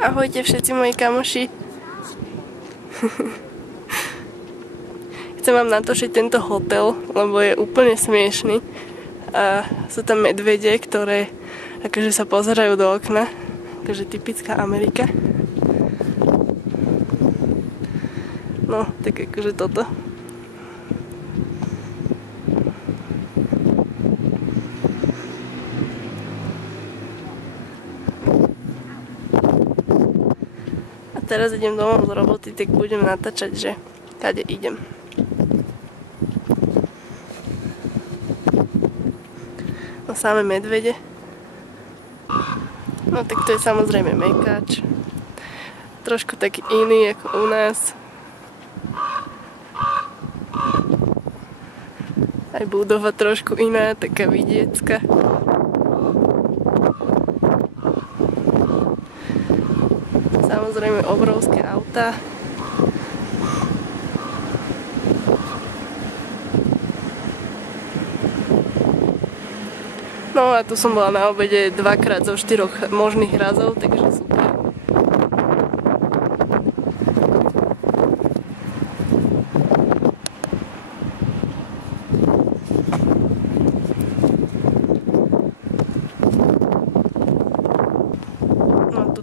Ahojte všetci moji kamoši. Chcem vám natočiť tento hotel, lebo je úplne smiešný. A sú tam medvede, ktoré akože sa pozerajú do okna. Takže typická Amerika. No, tak akože toto. Teraz idem domov z roboty, tak budem natáčať, že kade idem. No samé medvede. No tak to je samozrejme mekač. Trošku taký iný ako u nás. Aj budova trošku iná, taká vidiecka. Samozrejme obrovské autá. No a tu som bola na obede 2-krát zo 4 možných razov, takže super.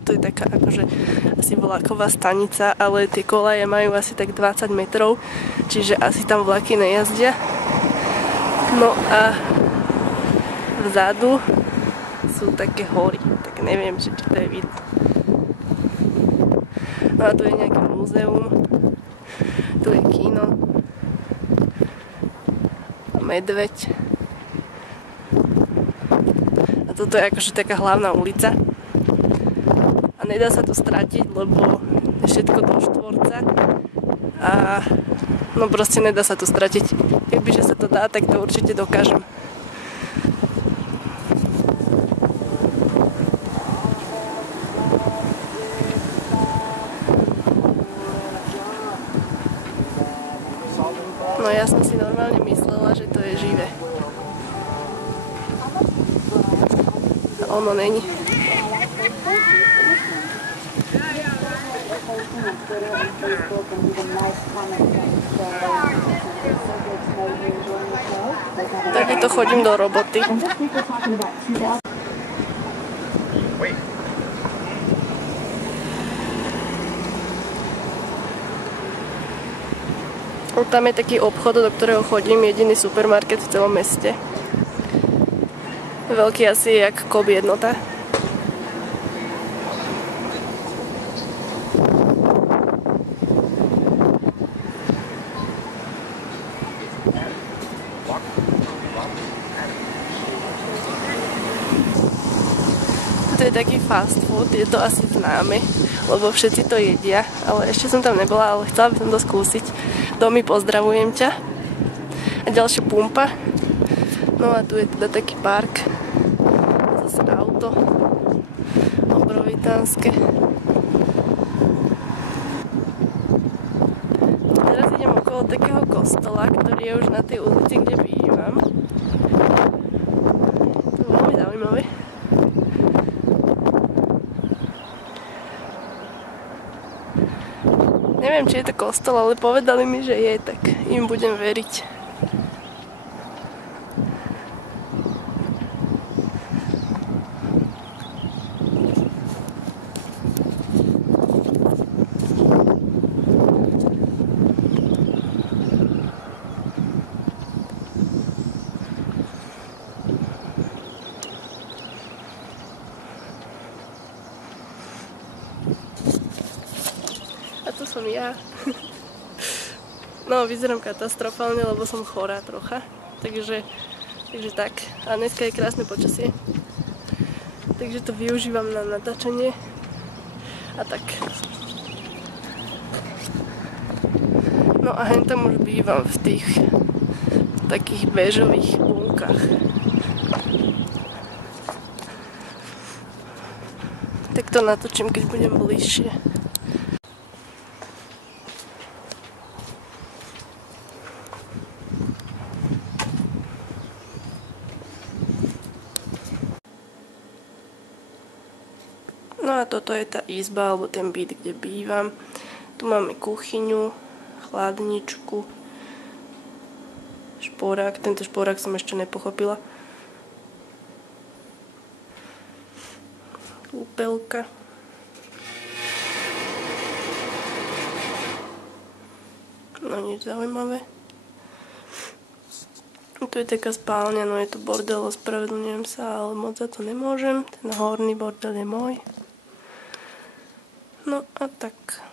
To je taká akože asi vlaková stanica, ale tie kolaje majú asi tak 20 metrov, čiže asi tam vlaky nejazdia. No a vzadu sú také hory, tak neviem, či to je vidno. No a tu je nejaké múzeum, tu je kino, medveď. A toto je akože taká hlavná ulica. Nedá sa to stratiť, lebo je všetko do štvorca a no proste nedá sa to stratiť. Kebyže sa to dá, tak to určite dokážem. No ja som si normálne myslela, že to je živé. A ono není. Takéto chodím do roboty. Tam je taký obchod, do ktorého chodím, jediný supermarket v celom meste. Veľký asi je jak Coop jednota. To je taký fast food, je to asi známe, lebo všetci to jedia, ale ešte som tam nebola, ale chcela by som to skúsiť. Domy, pozdravujem ťa. A ďalšia pumpa. No a tu je teda taký park. Zase auto. Obrovitánske. Teraz idem okolo takého kostola, ktorý je už na tej ulici, kde bývam. To je veľmi zaujímavé. Neviem, či je to kostol, ale povedali mi, že je, tak im budem veriť. A tu som ja. No, vyzerám katastrofálne, lebo som chorá trocha. Takže tak. A dneska je krásne počasie. Takže to využívam na natáčanie. A tak. No a hen tam už bývam v tých takých béžových bunkách. Tak to natočím, keď budem bližšie. No a toto je tá izba, alebo ten byt, kde bývam. Tu máme kuchyňu, chladničku, šporák. Tento šporák som ešte nepochopila. Kúpeľka. No nič zaujímavé. Tu je taká spálňa, no je to bordel, ospravedlňujem sa, ale moc za to nemôžem. Ten horný bordel je môj. No a tak.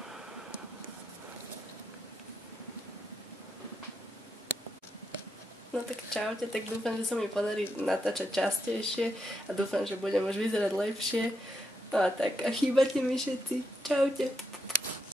No tak čaute, tak dúfam, že sa mi podarí natáčať častejšie a dúfam, že budem už vyzerať lepšie. No a tak, a chýbate mi všetci. Čaute.